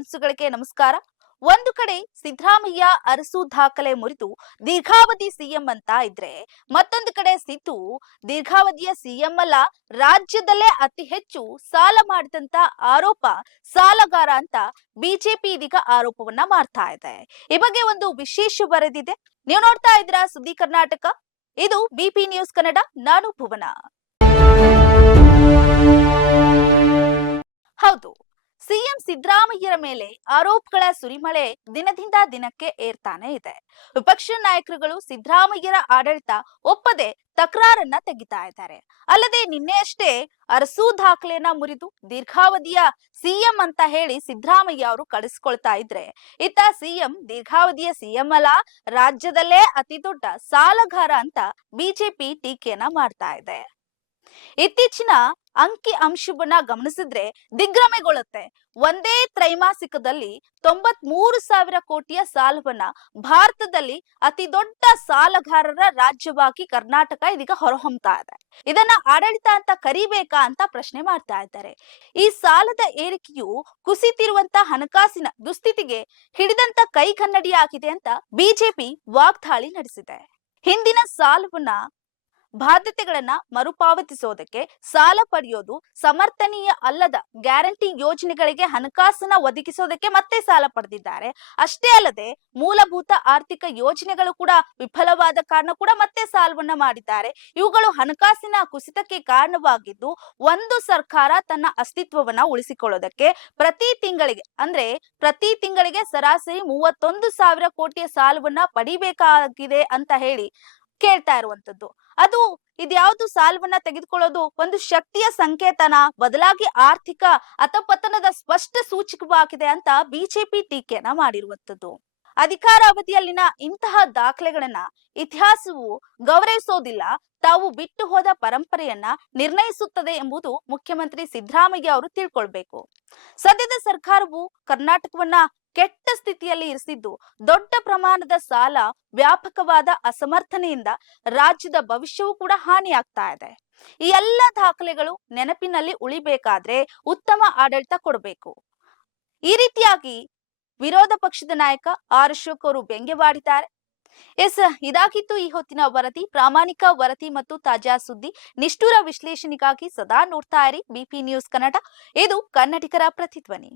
ಮನಸ್ಸುಗಳಿಗೆ ನಮಸ್ಕಾರ. ಒಂದು ಕಡೆ ಸಿದ್ದರಾಮಯ್ಯ ಅರಸು ದಾಖಲೆ ಮುರಿದು ದೀರ್ಘಾವಧಿ ಸಿಎಂ ಅಂತ ಇದ್ರೆ, ಮತ್ತೊಂದು ಕಡೆ ಸಿದ್ದು ದೀರ್ಘಾವಧಿಯ ಸಿಎಂ ಅಲ್ಲ, ರಾಜ್ಯದಲ್ಲೇ ಅತಿ ಹೆಚ್ಚು ಸಾಲ ಮಾಡಿದಂತ ಆರೋಪ ಸಾಲಗಾರ ಅಂತ ಬಿಜೆಪಿ ಇದೀಗ ಆರೋಪವನ್ನ ಮಾಡ್ತಾ ಇದೆ. ಈ ಬಗ್ಗೆ ಒಂದು ವಿಶೇಷ ವರದಿದೆ. ನೀವು ನೋಡ್ತಾ ಇದ್ದೀರಾ ಸುದ್ದಿ ಕರ್ನಾಟಕ. ಇದು ಬಿಪಿ ನ್ಯೂಸ್ ಕನ್ನಡ. ನಾನು ಭುವನ. ಹೌದು, ಸಿಎಂ ಸಿದ್ದರಾಮಯ್ಯರ ಮೇಲೆ ಆರೋಪಗಳ ಸುರಿಮಳೆ ದಿನದಿಂದ ದಿನಕ್ಕೆ ಏರ್ತಾನೆ ಇದೆ. ವಿಪಕ್ಷ ನಾಯಕರುಗಳು ಸಿದ್ದರಾಮಯ್ಯರ ಆಡಳಿತ ಒಪ್ಪದೆ ತಕರಾರನ್ನ ತೆಗಿತಾ ಇದ್ದಾರೆ. ಅಲ್ಲದೆ ನಿನ್ನೆಯಷ್ಟೇ ಅರಸು ದಾಖಲೆಯನ್ನ ಮುರಿದು ದೀರ್ಘಾವಧಿಯ ಸಿಎಂ ಅಂತ ಹೇಳಿ ಸಿದ್ದರಾಮಯ್ಯ ಅವರು ಕಳಿಸ್ಕೊಳ್ತಾ ಇದ್ರೆ, ಇತ್ತ ಸಿಎಂ ದೀರ್ಘಾವಧಿಯ ಸಿಎಂ ಅಲ್ಲ, ರಾಜ್ಯದಲ್ಲೇ ಅತಿ ದೊಡ್ಡ ಸಾಲಗಾರ ಅಂತ ಬಿಜೆಪಿ ಟೀಕೆಯನ್ನ ಮಾಡ್ತಾ ಇದೆ. ಇತ್ತೀಚಿನ ಅಂಕಿ ಅಂಶವನ್ನ ಗಮನಿಸಿದ್ರೆ ದಿಗ್ಭ್ರಮೆಗೊಳ್ಳುತ್ತೆ. ಒಂದೇ ತ್ರೈಮಾಸಿಕದಲ್ಲಿ 93,000 ಕೋಟಿಯ ಸಾಲವನ್ನ ಭಾರತದಲ್ಲಿ ಅತಿ ದೊಡ್ಡ ಸಾಲಗಾರರ ರಾಜ್ಯವಾಗಿ ಕರ್ನಾಟಕ ಇದೀಗ ಹೊರಹೊಮ್ತಾ ಇದೆ. ಇದನ್ನ ಆಡಳಿತ ಅಂತ ಕರಿಬೇಕಾ ಅಂತ ಪ್ರಶ್ನೆ ಮಾಡ್ತಾ ಇದ್ದಾರೆ. ಈ ಸಾಲದ ಏರಿಕೆಯು ಕುಸಿತಿರುವಂತ ಹಣಕಾಸಿನ ದುಸ್ಥಿತಿಗೆ ಹಿಡಿದಂತ ಕೈಗನ್ನಡಿಯಾಗಿದೆ ಅಂತ ಬಿಜೆಪಿ ವಾಗ್ದಾಳಿ ನಡೆಸಿದೆ. ಹಿಂದಿನ ಸಾಲವನ್ನ ಬಾಧ್ಯತೆಗಳನ್ನ ಮರುಪಾವತಿಸೋದಕ್ಕೆ ಸಾಲ ಪಡೆಯೋದು ಸಮರ್ಥನೀಯ ಅಲ್ಲದ ಗ್ಯಾರಂಟಿ ಯೋಜನೆಗಳಿಗೆ ಹಣಕಾಸನ್ನ ಒದಗಿಸೋದಕ್ಕೆ ಮತ್ತೆ ಸಾಲ ಪಡೆದಿದ್ದಾರೆ. ಅಷ್ಟೇ ಅಲ್ಲದೆ ಮೂಲಭೂತ ಆರ್ಥಿಕ ಯೋಜನೆಗಳು ಕೂಡ ವಿಫಲವಾದ ಕಾರಣ ಕೂಡ ಮತ್ತೆ ಸಾಲವನ್ನ ಮಾಡಿದ್ದಾರೆ. ಇವುಗಳು ಹಣಕಾಸಿನ ಕುಸಿತಕ್ಕೆ ಕಾರಣವಾಗಿದ್ದು, ಒಂದು ಸರ್ಕಾರ ತನ್ನ ಅಸ್ತಿತ್ವವನ್ನ ಉಳಿಸಿಕೊಳ್ಳೋದಕ್ಕೆ ಪ್ರತಿ ತಿಂಗಳಿಗೆ ಸರಾಸರಿ 31,000 ಕೋಟಿಯ ಸಾಲವನ್ನ ಪಡಿಬೇಕಾಗಿದೆ ಅಂತ ಹೇಳಿ ಕೇಳ್ತಾ ಇರುವಂತದ್ದು. ಅದು ಇದ್ಯಾವುದು ಸಾಲವನ್ನ ತೆಗೆದುಕೊಳ್ಳೋದು ಒಂದು ಶಕ್ತಿಯ ಸಂಕೇತನ, ಬದಲಾಗಿ ಆರ್ಥಿಕ ಅಧಪತನದ ಸ್ಪಷ್ಟ ಸೂಚಕವಾಗಿದೆ ಅಂತ ಬಿಜೆಪಿ ಟೀಕೆಯನ್ನ ಮಾಡಿರುವಂತದ್ದು. ಅಧಿಕಾರ ಅವಧಿಯಲ್ಲಿನ ಇಂತಹ ದಾಖಲೆಗಳನ್ನ ಇತಿಹಾಸವು ಗೌರವಿಸೋದಿಲ್ಲ, ತಾವು ಬಿಟ್ಟು ಹೋದ ಪರಂಪರೆಯನ್ನ ನಿರ್ಣಯಿಸುತ್ತದೆ ಎಂಬುದು ಮುಖ್ಯಮಂತ್ರಿ ಸಿದ್ದರಾಮಯ್ಯ ಅವರು ತಿಳ್ಕೊಳ್ಬೇಕು. ಸದ್ಯದ ಸರ್ಕಾರವು ಕರ್ನಾಟಕವನ್ನ ಕೆಟ್ಟ ಸ್ಥಿತಿಯಲ್ಲಿ ಇರಿಸಿದ್ದು, ದೊಡ್ಡ ಪ್ರಮಾಣದ ಸಾಲ, ವ್ಯಾಪಕವಾದ ಅಸಮರ್ಥನೆಯಿಂದ ರಾಜ್ಯದ ಭವಿಷ್ಯವೂ ಕೂಡ ಹಾನಿಯಾಗ್ತಾ ಇದೆ. ಈ ಎಲ್ಲ ದಾಖಲೆಗಳು ನೆನಪಿನಲ್ಲಿ ಉಳಿಬೇಕಾದ್ರೆ ಉತ್ತಮ ಆಡಳಿತ ಕೊಡಬೇಕು. ಈ ರೀತಿಯಾಗಿ ವಿರೋಧ ಪಕ್ಷದ ನಾಯಕ ಆರ್ ಅಶೋಕ್ ಅವರು ವ್ಯಂಗ್ಯವಾಡಿದ್ದಾರೆ. ಇದಾಗಿತ್ತು ಈ ಹೊತ್ತಿನ ವರದಿ. ಪ್ರಾಮಾಣಿಕ ವರದಿ ಮತ್ತು ತಾಜಾ ಸುದ್ದಿ, ನಿಷ್ಠುರ ವಿಶ್ಲೇಷಣೆಗಾಗಿ ಸದಾ ನೋಡ್ತಾ ಇರಿ ಬಿಪಿ ನ್ಯೂಸ್ ಕನ್ನಡ. ಇದು ಕನ್ನಡಿಗರ ಪ್ರತಿಧ್ವನಿ.